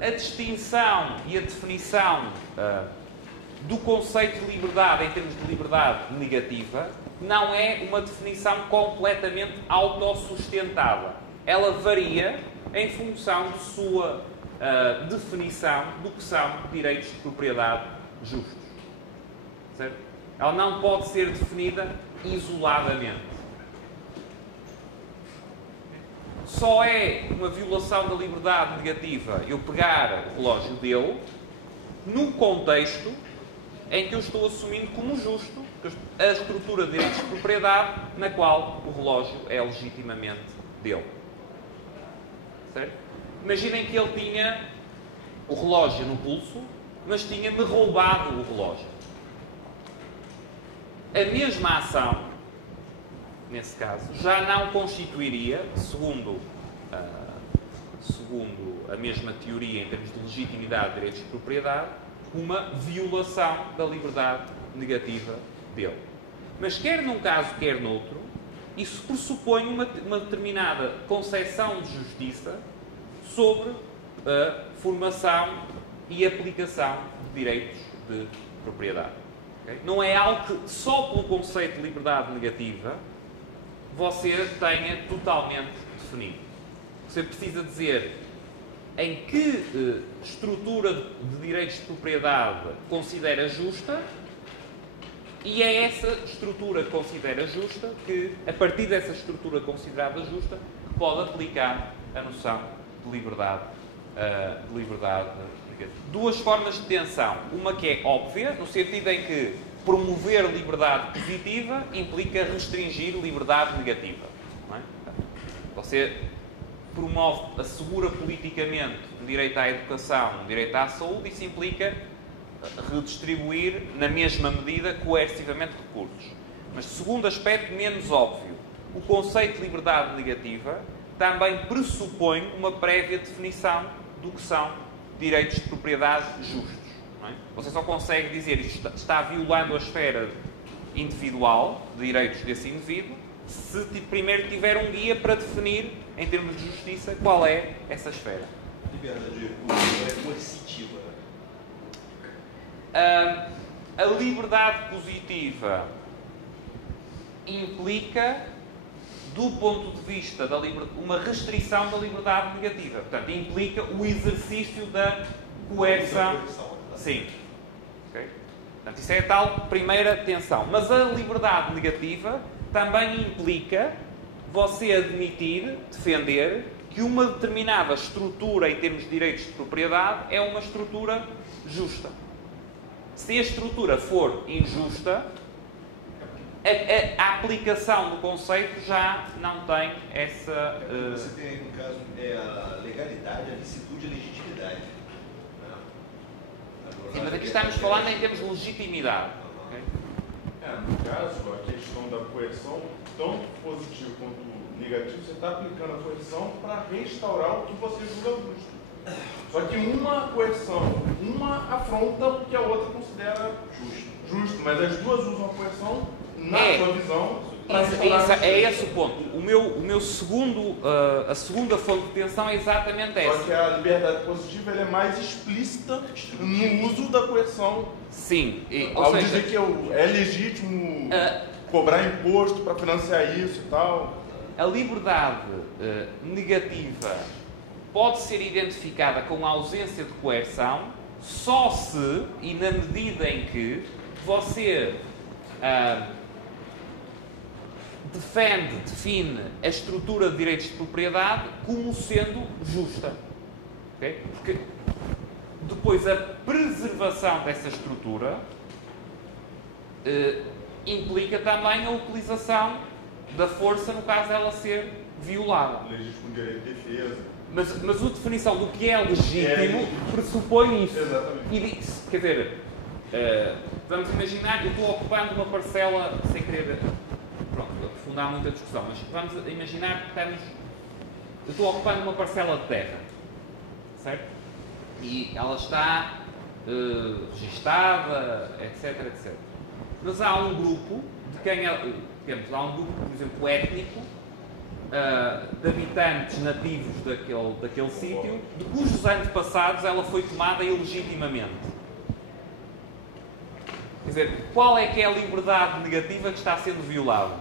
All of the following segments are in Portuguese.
A distinção e a definição do conceito de liberdade em termos de liberdade negativa não é uma definição completamente autossustentada. Ela varia em função de sua definição do que são direitos de propriedade justos. Certo? Ela não pode ser definida isoladamente. Só é uma violação da liberdade negativa eu pegar o relógio dele no contexto em que eu estou assumindo como justo a estrutura de direitos de propriedade na qual o relógio é legitimamente dele. Certo? Imaginem que ele tinha o relógio no pulso, mas tinha-me roubado o relógio. A mesma ação, nesse caso, já não constituiria, segundo a mesma teoria em termos de legitimidade de direitos de propriedade, uma violação da liberdade negativa dele. Mas quer num caso, quer noutro, isso pressupõe uma determinada concepção de justiça sobre a formação e aplicação de direitos de propriedade. Okay? Não é algo que só pelo conceito de liberdade negativa você tenha totalmente definido. Você precisa dizer em que estrutura de direitos de propriedade considera justa, e é essa estrutura que considera justa que, a partir dessa estrutura considerada justa, que pode aplicar a noção de liberdade negativa. Duas formas de tensão. Uma que é óbvia, no sentido em que promover liberdade positiva implica restringir liberdade negativa. Não é? Você promove, assegura politicamente um direito à educação, um direito à saúde, isso implica redistribuir, na mesma medida, coercivamente recursos. Mas, segundo aspecto menos óbvio, o conceito de liberdade negativa também pressupõe uma prévia definição do que são direitos de propriedade justos. Não é? Você só consegue dizer que isto está violando a esfera individual de direitos desse indivíduo se primeiro tiver um guia para definir, em termos de justiça, qual é essa esfera. Liberdade é coercitiva. A liberdade positiva implica, do ponto de vista da uma restrição da liberdade negativa. Portanto, implica o exercício da coerção. Sim. Okay? Portanto, isso é a tal primeira tensão. Mas a liberdade negativa também implica você admitir, defender, que uma determinada estrutura em termos de direitos de propriedade é uma estrutura justa. Se a estrutura for injusta, a aplicação do conceito já não tem essa... Você tem aí, no caso, a legalidade, a licitude e a legitimidade. Sim, mas aqui estamos falando em termos de legitimidade. Okay? No caso, a questão da coerção, tanto positivo quanto negativo, você está aplicando a coerção para restaurar o que você julga justo. Só que uma coerção, uma afronta o que a outra considera justo, mas as duas usam a coerção na sua visão para restaurar. É esse o ponto. A segunda fonte de tensão é exatamente essa. Só que a liberdade positiva ela é mais explícita no uso da coerção. Sim. Ao dizer que é legítimo cobrar imposto para financiar isso e tal. A liberdade negativa pode ser identificada com a ausência de coerção só se, e na medida em que, você define a estrutura de direitos de propriedade como sendo justa. Okay? Porque depois a preservação dessa estrutura implica também a utilização da força no caso dela ser violada. Legítimo direito de defesa. Mas a definição do que é legítimo pressupõe isso. Exatamente. E diz, quer dizer, vamos imaginar que eu estou ocupando uma parcela, sem querer aprofundar muito a discussão, mas vamos imaginar que eu estou ocupando uma parcela de terra, certo? E ela está registada, etc, etc. Mas há um grupo de quem há um grupo, por exemplo, étnico, de habitantes nativos daquele sítio, de cujos antepassados ela foi tomada ilegitimamente. Quer dizer, qual é que é a liberdade negativa que está sendo violada?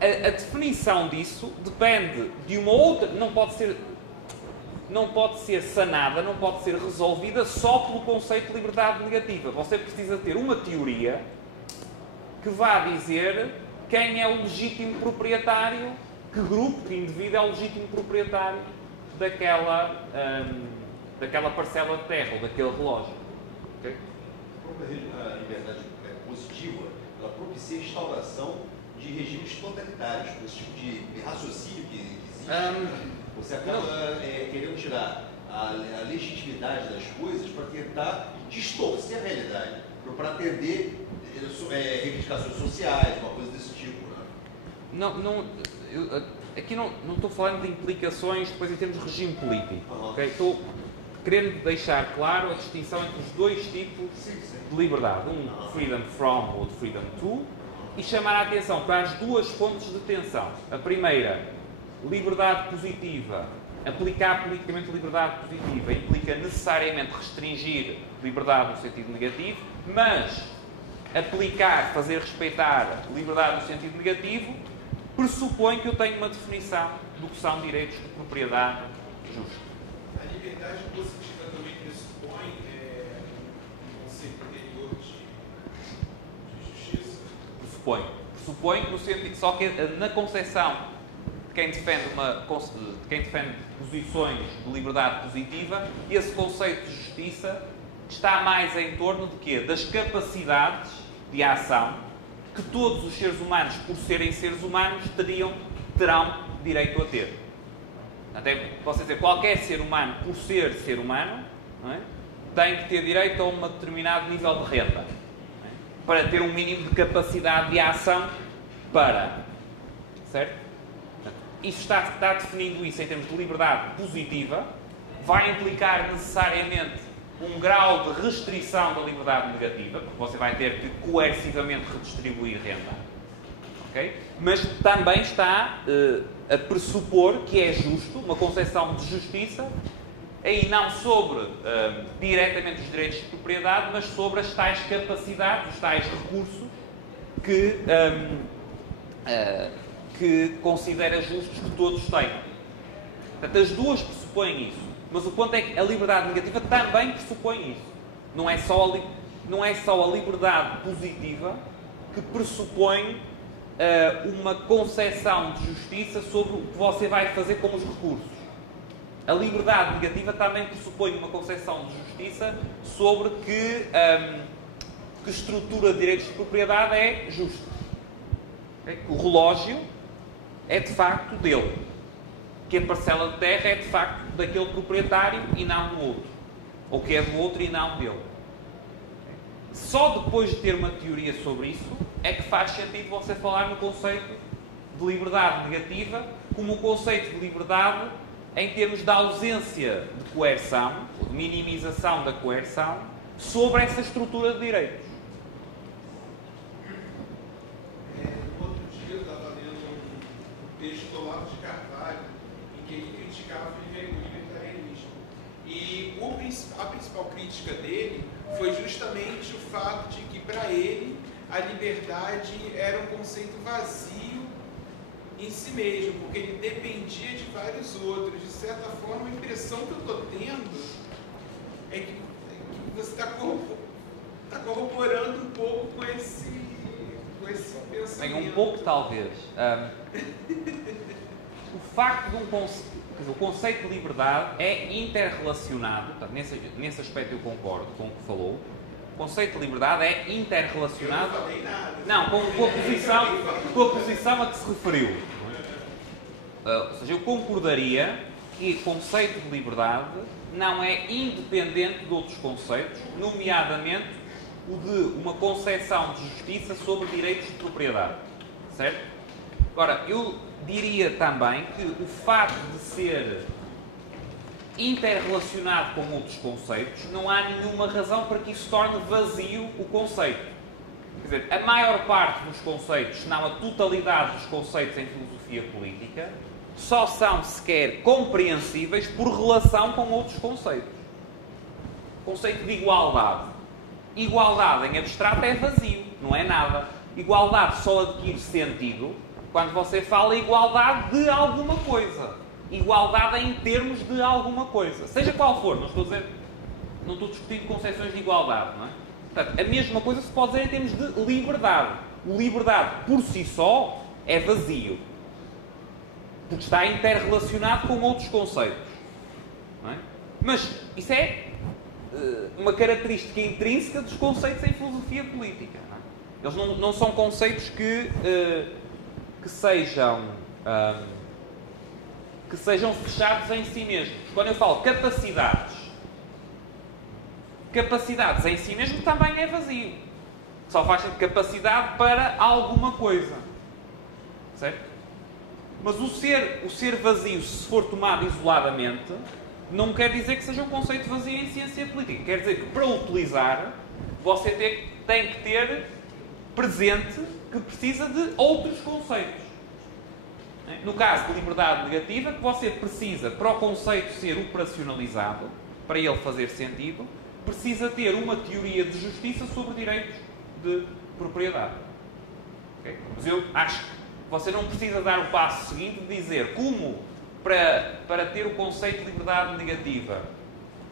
A definição disso depende de uma outra... Não pode ser sanada, não pode ser resolvida só pelo conceito de liberdade negativa. Você precisa ter uma teoria que vá dizer quem é o legítimo proprietário, que grupo, que indivíduo é o legítimo proprietário daquela parcela de terra ou daquele relógio. Okay? A liberdade positiva, ela propicia a instauração de regimes totalitários, com esse tipo de raciocínio que existe. Você acaba querendo tirar a legitimidade das coisas para tentar distorcer a realidade, para atender reivindicações sociais, uma coisa desse tipo. Né? Aqui não estou falando de implicações depois em termos de regime político. Okay? Estou querendo deixar claro a distinção entre os dois tipos de liberdade. Um freedom from ou de freedom to, e chamar a atenção para as duas fontes de tensão. A primeira, liberdade positiva. Aplicar politicamente liberdade positiva implica necessariamente restringir liberdade no sentido negativo, mas fazer respeitar liberdade no sentido negativo, pressupõe que eu tenho uma definição do que são direitos de propriedade justos. A liberdade positiva também pressupõe um conceito anterior de justiça? Pressupõe no sentido, só que na concepção de quem defende posições de liberdade positiva, esse conceito de justiça está mais em torno de quê? Das capacidades de ação que todos os seres humanos, por serem seres humanos, terão direito a ter. Até posso dizer, qualquer ser humano, por ser humano, não é? Tem que ter direito a um determinado nível de renda, não é? Para ter um mínimo de capacidade de ação certo? Isso está definindo isso em termos de liberdade positiva, vai implicar necessariamente um grau de restrição da liberdade negativa, porque você vai ter que coercivamente redistribuir renda. Okay? Mas também está a pressupor que é justo, uma concepção de justiça, aí não sobre diretamente os direitos de propriedade, mas sobre as tais capacidades, os tais recursos que considera justos que todos tenham. Portanto, as duas pressupõem isso. Mas o ponto é que a liberdade negativa também pressupõe isso. Não é só a liberdade positiva que pressupõe uma concepção de justiça sobre o que você vai fazer com os recursos. A liberdade negativa também pressupõe uma concepção de justiça sobre que estrutura de direitos de propriedade é justa. Okay? Que o relógio é de facto dele. Que a parcela de terra é de facto daquele proprietário e não do outro. Ou que é do outro e não dele. Só depois de ter uma teoria sobre isso é que faz sentido você falar no conceito de liberdade negativa como um conceito de liberdade em termos da ausência de coerção, ou de minimização da coerção, sobre essa estrutura de direitos. No outro dia eu estava lendo um texto do Olavo de Carvalho em que ele criticava o libertarianismo. E a principal crítica dele foi justamente o fato de que, para ele, a liberdade era um conceito vazio em si mesmo, porque ele dependia de vários outros. De certa forma, a impressão que eu estou tendo é que você está corroborando um pouco com esse pensamento. Bem, um pouco talvez. O facto de o conceito de liberdade é interrelacionado, portanto, nesse aspecto eu concordo com o que falou. O conceito de liberdade é interrelacionado. Eu não falei nada. Não, com a posição a que se referiu. Ou seja, eu concordaria que o conceito de liberdade não é independente de outros conceitos, nomeadamente o de uma concepção de justiça sobre direitos de propriedade. Certo? Agora, eu diria também que o facto de ser interrelacionado com outros conceitos, não há nenhuma razão para que isso torne vazio o conceito. Quer dizer, a maior parte dos conceitos, se não a totalidade dos conceitos em filosofia política, só são sequer compreensíveis por relação com outros conceitos. Conceito de igualdade. Igualdade em abstrato é vazio, não é nada. Igualdade só adquire sentido quando você fala igualdade de alguma coisa. Igualdade em termos de alguma coisa. Seja qual for, não estou discutindo concepções de igualdade, não é? Portanto, a mesma coisa se pode dizer em termos de liberdade. Liberdade por si só é vazio. Porque está interrelacionado com outros conceitos. Não é? Mas isso é uma característica intrínseca dos conceitos em filosofia política. Não é? Eles não são conceitos que sejam fechados em si mesmos. Quando eu falo capacidades em si mesmo também é vazio. Só faz capacidade para alguma coisa. Certo? Mas o ser vazio, se for tomado isoladamente, não quer dizer que seja um conceito vazio em ciência política. Quer dizer que, para utilizar, você tem que ter presente que precisa de outros conceitos. No caso de liberdade negativa, que você precisa, para o conceito ser operacionalizado, para ele fazer sentido, precisa ter uma teoria de justiça sobre direitos de propriedade. Okay? Mas eu acho que você não precisa dar o passo seguinte de dizer como, para ter o conceito de liberdade negativa,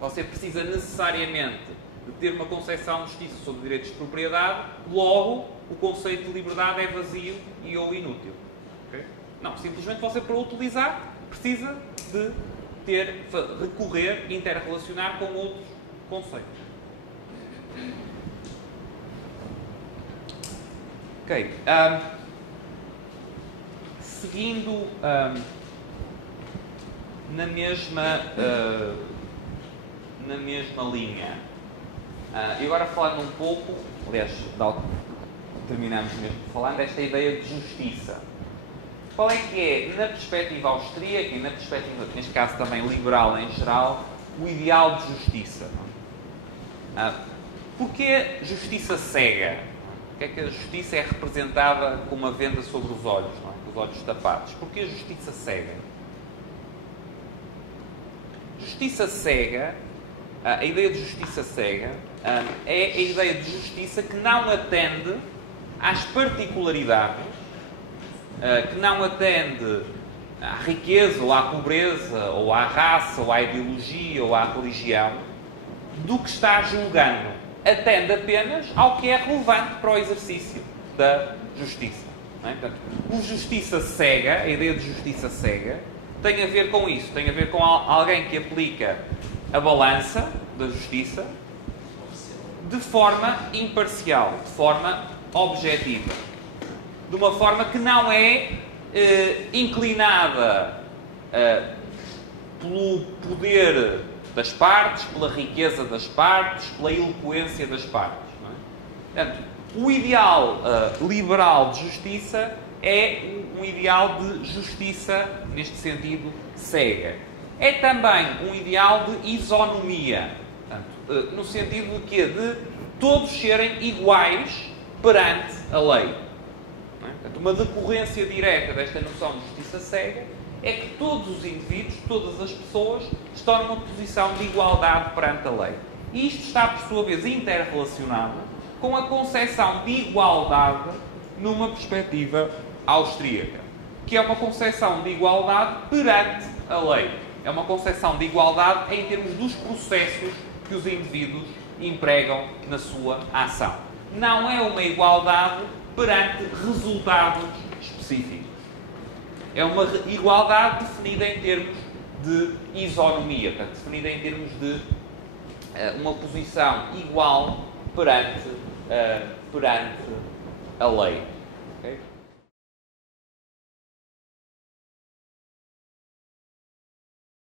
você precisa necessariamente de ter uma concepção de justiça sobre direitos de propriedade, logo o conceito de liberdade é vazio ou inútil. Okay? Não, simplesmente você, para o utilizar, precisa de recorrer, interrelacionar com outros conceitos. Ok. Seguindo na mesma linha, e agora falando um pouco, aliás, terminamos mesmo falando desta ideia de justiça. Qual é que é, na perspectiva austríaca e na perspectiva, neste caso também liberal em geral, o ideal de justiça? Porquê justiça cega? Porquê é que a justiça é representada com uma venda sobre os olhos, não é? Com os olhos tapados? Porquê a justiça cega? Justiça cega, a ideia de justiça cega, é a ideia de justiça que não atende às particularidades, que não atende à riqueza, ou à pobreza, ou à raça, ou à ideologia, ou à religião, do que está julgando. Atende apenas ao que é relevante para o exercício da justiça. Não é? Portanto, o justiça cega, a ideia de justiça cega, tem a ver com isso. Tem a ver com alguém que aplica a balança da justiça de forma imparcial, de forma objetiva. De uma forma que não é inclinada pelo poder das partes, pela riqueza das partes, pela eloquência das partes. Não é? Portanto, o ideal liberal de justiça é um ideal de justiça, neste sentido, cega. É também um ideal de isonomia, portanto, no sentido de quê? De todos serem iguais perante a lei. Não é? Portanto, uma decorrência direta desta noção de justiça cega é que todos os indivíduos, todas as pessoas, estão numa posição de igualdade perante a lei. E isto está, por sua vez, interrelacionado com a concepção de igualdade numa perspectiva austríaca, que é uma concepção de igualdade perante a lei. É uma concepção de igualdade em termos dos processos que os indivíduos empregam na sua ação. Não é uma igualdade perante resultados específicos. É uma igualdade definida em termos de isonomia, portanto, definida em termos de uma posição igual perante a lei. Okay?